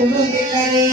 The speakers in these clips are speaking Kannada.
ಕುದುರೆ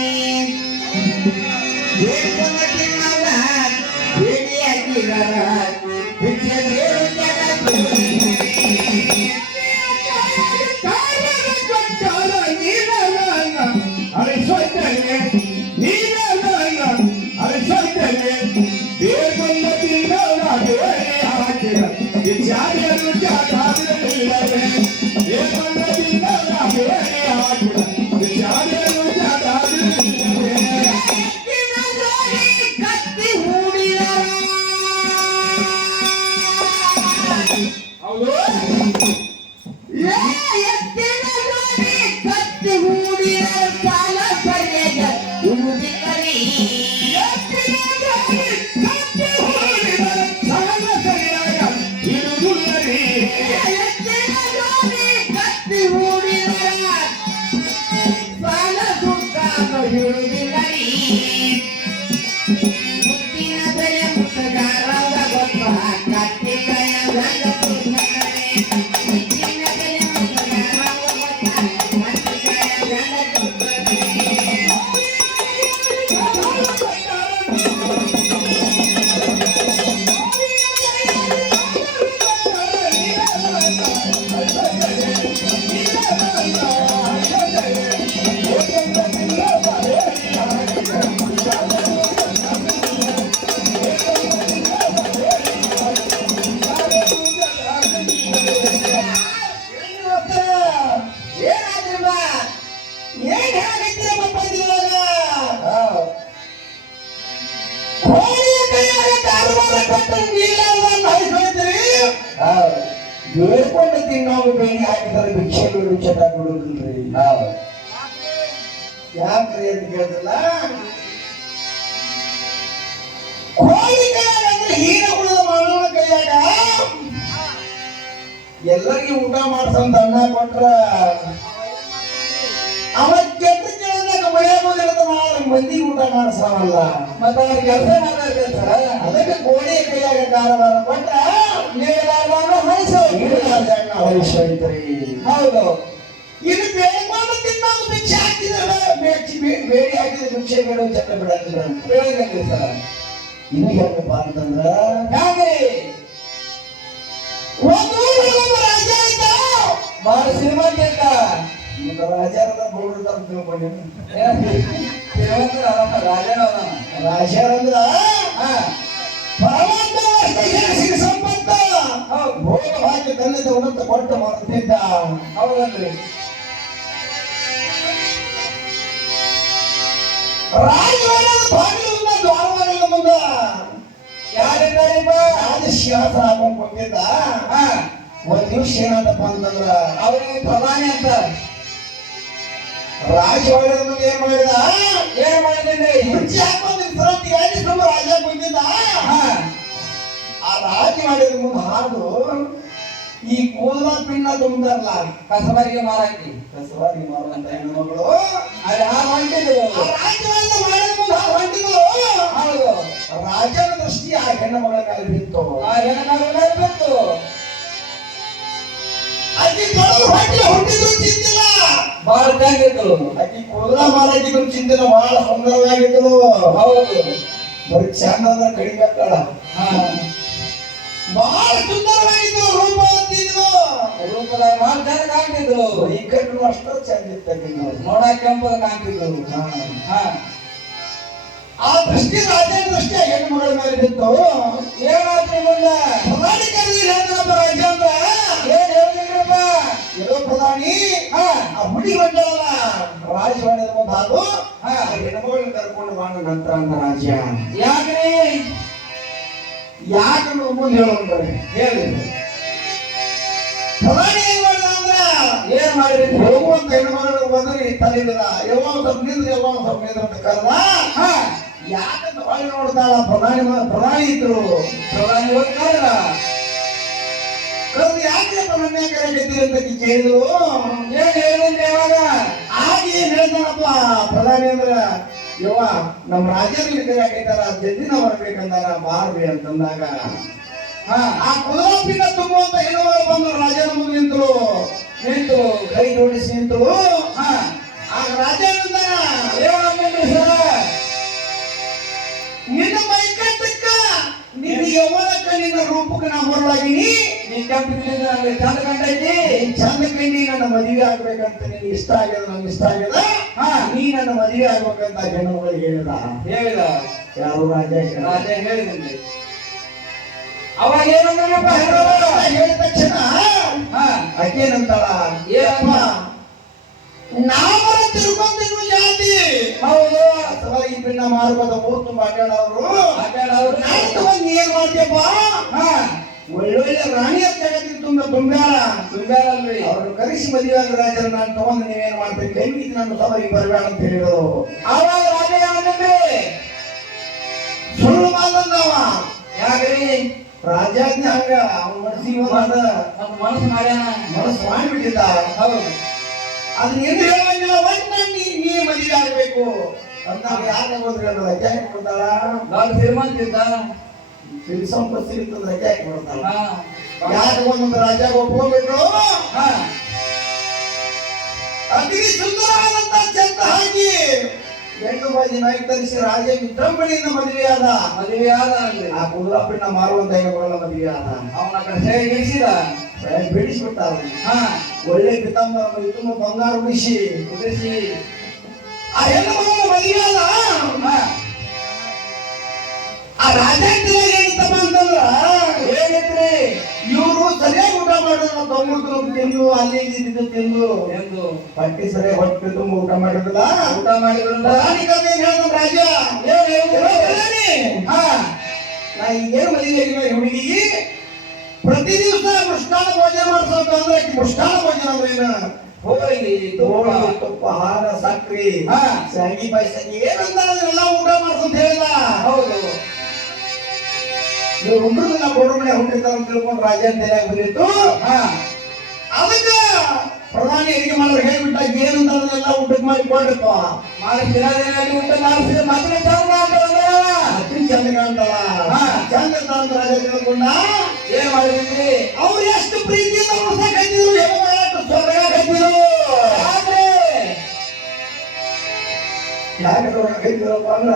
ಬೇಡ್ಕೊಂಡು ತಿನ್ನೋದು ಬೇರೆ ಹಾಕಿದ್ರೆ ಭಿಕ್ಷೆ ಬಿಡು ಚಟ ಬಿಡುದಿಲ್ರಿ. ಯಾಕ್ರಿ ಅಂತ ಕೇಳಿದ್ರಲ್ಲ, ಕೋಳಿ ಕೈಯಾಗ ಅಂದ್ರೆ ಹೀನ ಕುಡಿದ ಮಾನವನ ಕೈಯಾಗ ಎಲ್ಲರಿಗೂ ಊಟ ಮಾಡ್ಸಂತ ಅನ್ನ ಕೊಟ್ರ ಅವ ಕೆಟ್ಟ ಕೇಳಿದಾಗ ಮಳೆಯಾಗೋದಿರ್ತಾನ, ಮಂದಿಗೆ ಊಟ ಮಾಡ್ಸವಲ್ಲ. ಮತ್ತ ಅವ್ರ ಕೆಲಸ ಮಾಡ್ತಾರೆ, ಅದಕ್ಕೆ ಕೋಳಿ ಕೈಯಾಗ ಕಾರವಾರ ಕೊಟ್ಟ ಹೊರಿಸೈತ್ರಿ. ಹೌದು, ಇದು ಬೇಡ್ಕೊಂಡು ತಿನ್ನೋದು ಭಿಕ್ಷೆ ಹಾಕಿದ್ರೆ ಬೇಡಿ ಹಾಕಿದ್ರೆ ಭಿಕ್ಷೆ ಬೇಡ ಚಟ್ಟ ಬಿಡಂಗಿಲ್ಲ ಹೇಳಿದಂಗೆ ಸರ್. ಇದು ಹೆಂಗಪ್ಪ ಅಂತಂದ್ರ ಹಾಗೆ ರಾಜ ಆಯ್ತ, ಬಹಳ ಶ್ರೀಮಂತ ಆಯ್ತ. ರಾಜಾರದ ಬೋರ್ಡ್ ತಿಳ್ಕೊಂಡಿ ರಾಜಾರಂದ್ರ ಸಂಪತ್ತ ಭೋಗ ಹಾಕಿ ತನ್ನದ ಉನ್ನತ ಕೊಟ್ಟು ಮಾಡ್ತಿದ್ದ. ಹೌದಲ್ರಿ, ರಾಜವಾಡದ ಬಾಗಿಲಿಂದ ದ್ವಾರವಾಡದ ಮುಂದ ಯಾರಿದ್ದಾರಿಪ್ಪ ರಾಜಶಾಸ ಹಾಕೊಂಡ್ ಬಂದಿದ್ದ. ಒಂದ್ ದಿವ್ಸ ಏನಂತಪ್ಪ ಅಂತಂದ್ರ ಅವ್ರಿಗೆ ಪ್ರಧಾನಿ ಅಂತ ರಾಜವಾಡದ ಮುಂದೆ ಏನ್ ಮಾಡಿದ್ರಿ ಕುರ್ಚಿ ಹಾಕೊಂಡ್ ರಾಜ ಬಂದಿದ್ದ. ಆ ರಾಜವಾಡದ ಮುಂದೆ ಹಾಡು ಈ ಕೂದಲ ಪಿಣ್ಣ ತುಂಬಲ್ಲ ಕಸಬಾರಿಗೆ ಮಾರಾಕಿ ಕಸಬಾರಿಗೆ ಮಾರುವಂತ ಹೆಣ್ಣುಮಗಳು ಹೊಂಟಿದ್ರು. ರಾಜವಾಡ ಮಾಡಿದ ಮುಂದೆ ಹೊಂಟಿದ್ರು. ಹೌದು, ರಾಜನ ದೃಷ್ಟಿ ಆ ಹೆಣ್ಣು ಮಗಳ ಮೇಲೆ ಬಿತ್ತು. ಆ ಹೆಣ್ಣು ಮಗಳ ಮೇಲೆ ಬಿತ್ತು. ಅಕ್ಕಿ ಹೊಟ್ಟೆ ಹುಟ್ಟಿದ್ರು ಚಿಂತಿಲ್ಲ, ಬಹಳ ಚೆನ್ನಾಗಿತ್ತು. ಅಕ್ಕಿ ಕೂದಲ ಮಾರಾಕಿದ್ರು ಚಿಂತಿಲ್ಲ, ಬಹಳ ಸುಂದರವಾಗಿದ್ರು. ಹೌದು, ಬರೀ ಚಂದ ಅಂದ್ರೆ ಕಡಿಮೆ ಆಗ್ತಾಳ. ಬಹಳ ಸುಂದರವಾಗಿದ್ರು, ರೂಪ ಅಂತಿದ್ರು, ರೂಪದಾಗ ಬಹಳ ಚಂದ ಕಾಣ್ತಿದ್ರು. ಈ ಕಣ್ಣು ಅಷ್ಟು ಚಂದ ಇತ್ತು, ನೋಡಕ್ ಕೆಂಪದ ಕಾಣ್ತಿದ್ರು. ಆ ದೃಷ್ಟಿ ರಾಜನ ದೃಷ್ಟಿ ಹೆಣ್ಣು ಮಗಳ ಮೇಲೆ ಬಿತ್ತು. ಏನಾದ್ರೂ ಮುಂದೆ ಪ್ರಧಾನಿ ಕರೆದಿ ಹೇಳಿದ್ರಪ್ಪ ರಾಜ ಅಂದ್ರ ಏನ್ ಹೇಳಿದ್ರಪ್ಪ, ಎಲ್ಲೋ ಪ್ರಧಾನಿ ಆ ಹುಡುಗಿ ಬಂದಲ್ಲ ರಾಜವಾಡದ ಮುಂದೆ ಹಾದು ಹೆಣ್ಮಗಳನ್ನ ಕರ್ಕೊಂಡು ಬಾಣ ನಂತರ ಅಂತ ರಾಜ. ಯಾಕ್ರಿ ಯಾಕಂದ್ರೆ ಮುಂದೆ ಹೇಳೋದ್ರಿ ಹೇಳಿ. ಪ್ರಧಾನಿ ಏನ್ ಮಾಡಿದ ಅಂದ್ರ ಏನ್ ಮಾಡಿದ್ರಿ, ಹೋಗುವಂತ ಹೆಣ್ಮಗಳು ಬಂದ್ರಿ ತಲೆಗಿದ ಯಾವ ಸ್ವಲ್ಪ ನಿಂದ್ರಿ ಯಾವ ಸ್ವಲ್ಪ ನಿಂದ್ರ ಅಂತ ಕರ್ದ. ಯಾಕಂತ ಹೊಳಿ ನೋಡ್ತಾಳ, ಪ್ರಧಾನಿ ಇದ್ರು. ಪ್ರಧಾನಿ ಹೋಗಿ ಕರೆದ ಯಾಕೆ ನನ್ನ ಕರೆಗತ್ತೀರಿ ಅಂತ ಕೇಳಿದ್ರು. ಏನ್ ಹೇಳಿದ್ರೆ ಯಾವಾಗ ಆಗ ಏನ್ ಹೇಳ್ತಾನಪ್ಪ ಪ್ರಧಾನಿ ಅಂದ್ರ, ಯವ್ವ ನಮ್ಮ ರಾಜ್ಯದಲ್ಲಿ ಕರೆಯಾಕೈತಾರ ಜಲ್ದಿನ ಬರ್ಬೇಕಂದಾರ ಬಾರ್ಬಿ ಅಂತಂದಾಗ ಆ ಕುದುರಪಿನ ತುಂಬುವಂತ ಹೆಣ್ಣುಗಳು ಬಂದು ರಾಜನ ಮುಂದೆ ನಿಂತು ಕೈ ಜೋಡಿಸಿ ನಿಂತು. ಆ ರಾಜ ನಿನ್ನ ಮೈಕಟ್ಟಕ್ಕ ನಿನ್ನ ಯೌವನಕ್ಕ ನಿನ್ನ ರೂಪಕ್ಕೆ ನಾ ಬರಲಾಗಿನಿ. ನೀ ಚಂದ ಕಂಡೈತಿ, ಚಂದ ಕಂಡಿ ನನ್ನ ಮದುವೆ ಆಗ್ಬೇಕಂತ ನಿನ್ ಇಷ್ಟ ಆಗ್ಯದ, ನನ್ಗೆ ಇಷ್ಟ ಆಗ್ಯದ. ನೀ ನನ್ನ ಮದುವೆ ಆಗ್ಬೇಕಂತ ಹೆಣ್ಣು ಮಗಳಿಗೆ ಹೇಳಿದ ಯಾರು ರಾಜ ಹೇಳಿದಂತೆ. ಅವಾಗ ಏನಂದ್ರಪ್ಪ ಹೇಳಿದ ತಕ್ಷಣ ಆಕೇನಂತಾಳ, ಏನಪ್ಪ ನಾವರ ತಿಳ್ಕೊಂತಿದ್ವು ಜಾತಿ. ಹೌದು, ಅಥವಾ ಈ ಪಿಣ್ಣ ಮಾರ್ಗದ ಊರು ತುಂಬ ಅಡ್ಡಾಡವ್ರು ನೀ ಏನ್ ಮಾಡ್ತೀಯಪ್ಪ, ಒಳ್ಳೊಳ್ಳೆ ರಾಣಿಯ ಜಗತ್ತಿನ ತುಂಬ್ಯಾರಲ್ರಿ. ಅವ್ರನ್ನು ಕರೆಸಿ ಮದುವೆ ಆಗ ರಾಜರ ನಾನು ತಗೊಂಡು ನೀವೇನ್ ಮಾಡ್ತೀನಿ ಕೈ ಮುಗಿದು ನನ್ನ ಸಭೆಗೆ ಬರಬೇಡ ಅಂತ ಹೇಳಿದ್ರು. ಅವಾಗ ರಾಜ ಏನಂದ್ರಿ, ಸುಳ್ಳು ಮಾತಂದವ. ಯಾಕ್ರಿ ರಾಜಾಜ್ಞೆ ಹಂಗ ಅವನ ಮನಸ್ಸಿಗೆ ಮನಸ್ಸು ಮಾಡ್ಯಾನ, ಮನಸ್ಸು ಮಾಡಿಬಿಟ್ಟಿದ್ದ. ಹೌದು, ಅದನ್ನ ಏನು ಹೇಳುವಂಗಿಲ್ಲ, ಒಟ್ಟು ನೀ ಮದುವೆ ಆಗ್ಬೇಕು ಅಂದಾಗ ಯಾಕೆ ಹೋದ್ರೆ ರಜೆ ಹಾಕಿ ಕೊಡ್ತಾಳ. ದೊಡ್ಡ ಶ್ರೀಮಂತ ಇದ್ದ, ಸಿರಿ ಸಂಪತ್ತು ಸಿಗುತ್ತದೆ, ರಜೆ ಹಾಕಿ ಕೊಡ್ತಾಳ. ಯಾಕೆ ಒಂದೊಂದು ರಾಜ ಒಪ್ಕೋಬೇಕು. ಅತಿ ಸುಂದರವಾದಂತ ಚಂದ ಹಾಕಿ ಹೆಣ್ಣು ಬಾಜಿ ನಾಯಿ ತರಿಸಿ ರಾಜ ವಿಜೃಂಭಣೆಯಿಂದ ಮದುವೆಯಾದ. ಆ ಕುದುರಪಿಣ್ಣ ಮಾರುವಂತ ಹೆಣ್ಣುಗಳ ಮದುವೆಯಾದ. ಅವನ ಕಡೆ ಇಳಿಸಿದ, ಬಿಡಿಸ್ಬಿಟ್ಟ. ಒಳ್ಳೆ ಪಿತಾಂಬರ ತುಂಬ ಬಂಗಾರ ಉಳಿಸಿ ಆ ಹೆಣ್ಣು ಮಗಳ ಮದುವೆಯಾದ. ಆ ರಾಜ ಏನಂತಪ್ಪ ಅಂತಂದ್ರ ಹೇಳಿದ್ರಿ, ಇವರು ಸರಿಯಾಗಿ ಊಟ ಮಾಡೋದು, ತೊಂಬತ್ತು ತಿಂದು ಅಲ್ಲಿ ತಿಂದು ಹೊಟ್ಟೆ ಸರಿಯಾಗಿ ಹೊಟ್ಟೆ ತುಂಬ ಊಟ ಮಾಡಿದ್ರಲ್ಲ. ಊಟ ಮಾಡಿದ್ರಲ್ಲ ಹೇಳ್ದ ರಾಜ, ನಾ ಈಗೇನು ಮದುವೆ ಹುಡುಗಿಗೆ ಪ್ರತಿ ದಿವಸ ಮೃಷ್ಟಾನ ಭೋಜನ ಮಾಡ್ಸೋದು ಅಂದ್ರೆ ಮೃಷ್ಟಾನ ಭೋಜನ ಅಂದ್ರೆ ಹೋಗಿ ತುಪ್ಪ, ಹಾರ, ಸಕ್ರಿ, ಶಾವಿಗೆ ಪಾಯಸ ಏನಂತ ಎಲ್ಲ ಊಟ ಮಾಡ್ಸಂತ ಹೇಳ್ದ. ಹೌದು, ಇವ್ರು ಹುಡುಗನ ಗೋಡಮನೆ ಹುಟ್ಟಿರ್ತಾರ ಅಂತ ತಿಳ್ಕೊಂಡು ರಾಜ ಅಂತ ಬಂದಿತ್ತು. ಅದಕ್ಕ ಪ್ರಧಾನಿ ಅಡಿಗೆ ಮಾಡೋರು ಹೇಳ್ಬಿಟ್ಟ, ಏನಂತ ಅದನ್ನೆಲ್ಲ ಊಟಕ್ಕೆ ಮಾಡಿ ಕೊಡ್ರಪ್ಪ, ಊಟ ಮಾಡಿಸಿದ್ರೆ ಮತ್ತೆ ಚಂದ ಕಾಣ್ತಲ್ಲ. ಚಂದ ಕಾಣ್ತ ರಾಜ ತಿಳ್ಕೊಂಡ ಏನ್ ಮಾಡಿದ್ರಿ, ಅವ್ರು ಎಷ್ಟು ಪ್ರೀತಿಯಿಂದ ಉಳ್ಸಕತ್ತಿದ್ರು, ಎಷ್ಟು ಸ್ವರ್ಗಾಕತ್ತಿದ್ರು. ಯಾಕೆ ಸ್ವರ್ಗಾಕತ್ತಿದ್ರಪ್ಪ ಅಂದ್ರ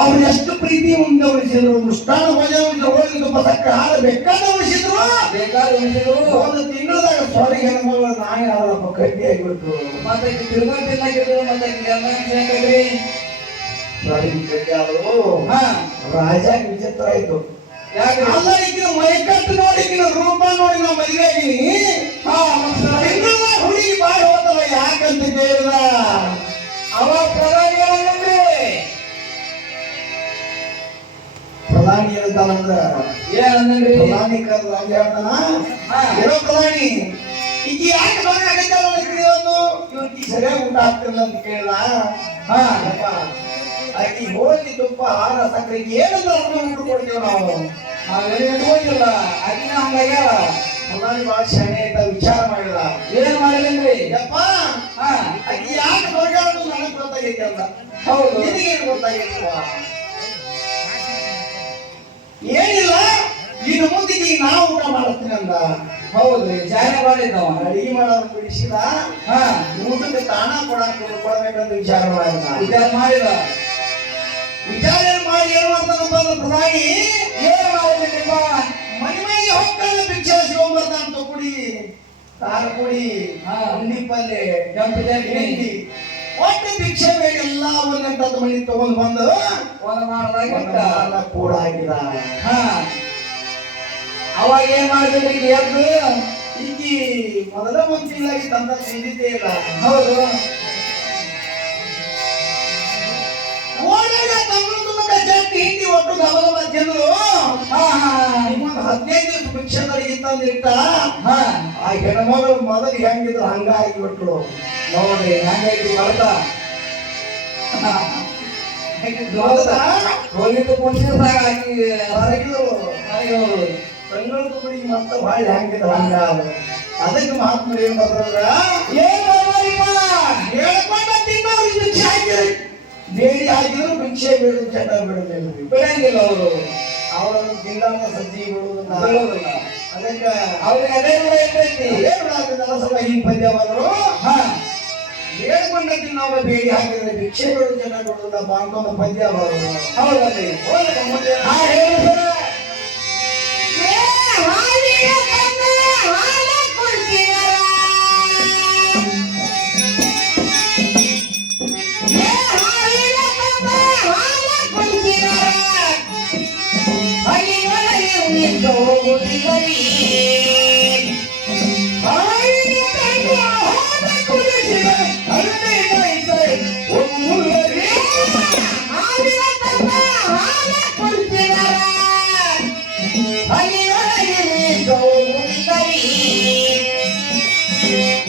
ಅವ್ರು ಎಷ್ಟು ಪ್ರೀತಿ ಮುಂದೆ ಉಳಿಸಿದ್ರು. ಮೃಷ್ಟಾನ ಭೋಜನ ಹೋಗಿ ತುಪ್ಪ ಸಕ್ಕ ಹಾರ ಬೇಕಾದ ಉಳಿಸಿದ್ರು. ಒಂದು ತಿಂಗಳದಾಗ ಸ್ವರ್ಗ ಹೆಣ್ಮಗಳು ನಾಯಿ ಆದಪ್ಪ ಕಡ್ಡಿ ಆಗಿಬಿಟ್ರು. ಮತ್ತೆ ತಿರುಗಿದ್ರು, ಮತ್ತೆ ರಾಜ ವಿಚಿತ್ರ ಆಯ್ತು. ಯಾಕೆ ಮೈಕಟ್ಟು ನೋಡಿಕಿನ ರೂಪ ನೋಡಿ ನಾವು ಮದುವೆ ಆಗಿನಿ. ಹುಡುಗಿ ಬಾಯಿ ಹೋದಲ್ಲ ಯಾಕಂತ ಕೇಳಿದ. ಅವಾಗ ಪ್ರಧಾನಿ ಪ್ರಧಾನಿ ಹೇಳ್ತಾನಂದ್ರ ಏನಂದ್ರಿ, ಪ್ರಧಾನಿ ಕರೆದ ರಾಜ ಹೇಳ್ತಾನ, ಏನೋ ಪ್ರಧಾನಿ ಈಗ ಯಾಕೆ ಸರಿಯಾಗಿ ಊಟ ಆಗ್ತಿರಲ್ಲ ಅಂತ ಕೇಳಿದ. ಆಕಿ ಹೋಗಿ ತುಪ್ಪ, ಹಾರ, ಸಕ್ಕರೆ ಏನಂತ ಊಟ ಕೊಡ್ತೇವೆ ನಾವು. ಹೋಗಿಲ್ಲ ಅಕ್ಕಿನ ಹಂಗಾಗ್ಯಾರ. ಪ್ರಧಾನಿ ಬಹಳ ಶಾಣೆ ಆಯ್ತ, ವಿಚಾರ ಮಾಡಿದ. ಏನ್ ಮಾಡಿದ್ರಿ, ಯಪ್ಪ ಆಕಿ ಯಾಕೆ ಸ್ವರ್ಗ ನನಗ್ ಗೊತ್ತಾಗೈತೆ ಅಂತ. ಹೌದು, ನಿನಗೇನು ಗೊತ್ತಾಗೈತವ, ಏನಿಲ್ಲ ಇನ್ನು ಮುಂದಿಗೆ ನಾವು ಊಟ ಮಾಡಿಸ್ತೀನಿ ಅಂದ. ಹೌದ್ರಿ, ಶಾಲೆ ಮಾಡಿದ್ದವ ಅಡಿಗೆ ಮಾಡೋರು ಬಿಡಿಸಿದ. ಊಟಕ್ಕೆ ತಾಣ ಕೊಡಬೇಕಂತ ವಿಚಾರ ಮಾಡಿದ. ವಿಚಾರ ಮಾಡಿ ಏನ್ ಮಾಡ್ತಾನಪ್ಪ ಅಂದ್ರೆ ಪ್ರಧಾನಿ ಏನ್ ಮಾಡಿದ್ರಿಪ್ಪ, ಮನೆಗೆ ಹೋಗ್ತಾನೆ ಭಿಕ್ಷೆ ಸಿಗೊಂಬರ್ತಾನ. ಕುಡಿ, ಖಾರ ಪುಡಿ, ಉಂಡಿ ಪಲ್ಲೆ, ಕೆಂಪು ಒಟ್ಟು ಭಿಕ್ಷೆ ಬೇಡ ಎಲ್ಲ ಒಂದಂತದ್ದು ಮನೆ ತಗೊಂಡ್ ಬಂದು ಒಂದು ಮಾಡ್ದಾಗ ಕೂಡ ಹಾಕಿದ. ಅವಾಗ ಏನ್ ಮಾಡಿದ್ರಿ, ಎದ್ದು ಈಕಿ ಮೊದಲ ಒಂದು ತಿಂಗಳಾಗಿ ತಂದ ಸಿದ್ದಿದ್ದೇ ಇಲ್ಲ. ಹೌದು, ಓಡಾಡ ಹಿಂಡಿ ಒಟ್ಟು ಗಮನ ತಿಂದ್ರು. 15 ದಿವಸ ಭಿಕ್ಷೆ ತರಗಿತ್ತಂದಿಟ್ಟ. ಆ ಹೆಣ್ಮಗಳು ಮೊದಲು ಹೆಂಗಿದ್ರು ಹಂಗ ಆಗಿಬಿಟ್ರು. ನೋಡ್ರಿ ಹೆಂಗೈತಿ ಬರ್ತಾ ಹೋಗಿದ್ದು ಕುಣಿಸಿದ ಹಾಕಿ ಬೆಂಗಳೂರು ಕುಡಿಗೆ ಮತ್ತೆ ಬಾಳಿ ಹೆಂಗಿದ್ರು ಹಂಗ. ಅದಕ್ಕೆ ಮಹಾತ್ಮರು ಏನ್ ಬರ್ದ್ರ, ಹೇಳ್ಕೊಂಡ ತಿನ್ನೋರು ಭಿಕ್ಷೆ ಹಾಕಿದ್ರು, ಬೇಡಿ ಹಾಕಿದ್ರು ಭಿಕ್ಷೆ ಬೇಡ ಚಟ ಬಿಡೋದಿಲ್ಲ, ಬಿಡಂಗಿಲ್ಲ ಅವರು. ಅವರನ್ನು ಜಿಲ್ಲಾಂತ ಸಜ್ಜಿ ಬಿಡುವುದಿಲ್ಲ ಬಿಡುವುದಿಲ್ಲ. ಅದಕ್ಕೆ ಅವ್ರಿಗೆ ಅದೇ ಕೂಡ ಇರ್ತೈತಿ. ಸ್ವಲ್ಪ ಈ ಪದ್ಯ ಬಂದ್ರು ಹಾ ಬೇಡ್ಕೊಂಡಲ್ಲಿ ನಾವು ಬೇಡಿ ಹಾಕಿದ್ರೆ ಭಿಕ್ಷೆ ಬೇಡು ಜನ ಕೊಡುವುದಪ್ಪ ಅಂತ ಒಂದು ಪದ್ಯ ಬರೋದು ಹೌದಲ್ರಿ. ಹಾ ಹೇಳಿ ಸರ್.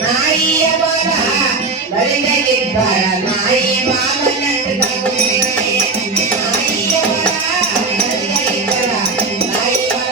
ನಾಯಿಯ ಬಲ ನಡೆದಿದ್ದಾರ ನಾಯಿ ಬಾಲ ನಾಯಿಯ ಬಲ ನಡೆದಿದ್ದಾರ ನಾಯಿ ಬಾಲ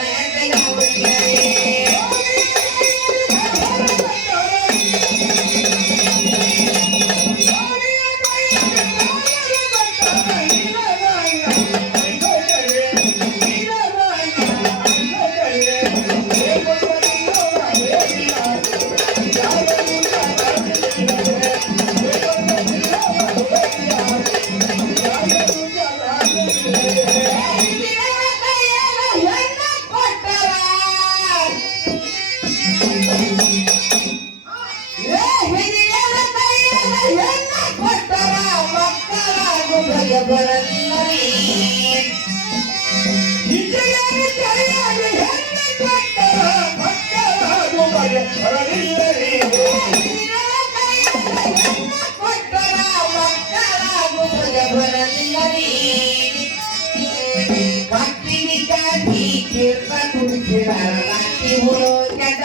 ಕಟ್ಟಿಗೆ ಕಾಟಿ ತೀರ್ಥ ಕುಡಿಸಿದ ಲಕ್ಕಿ ಹುಳು ಕೆಟ್ಟ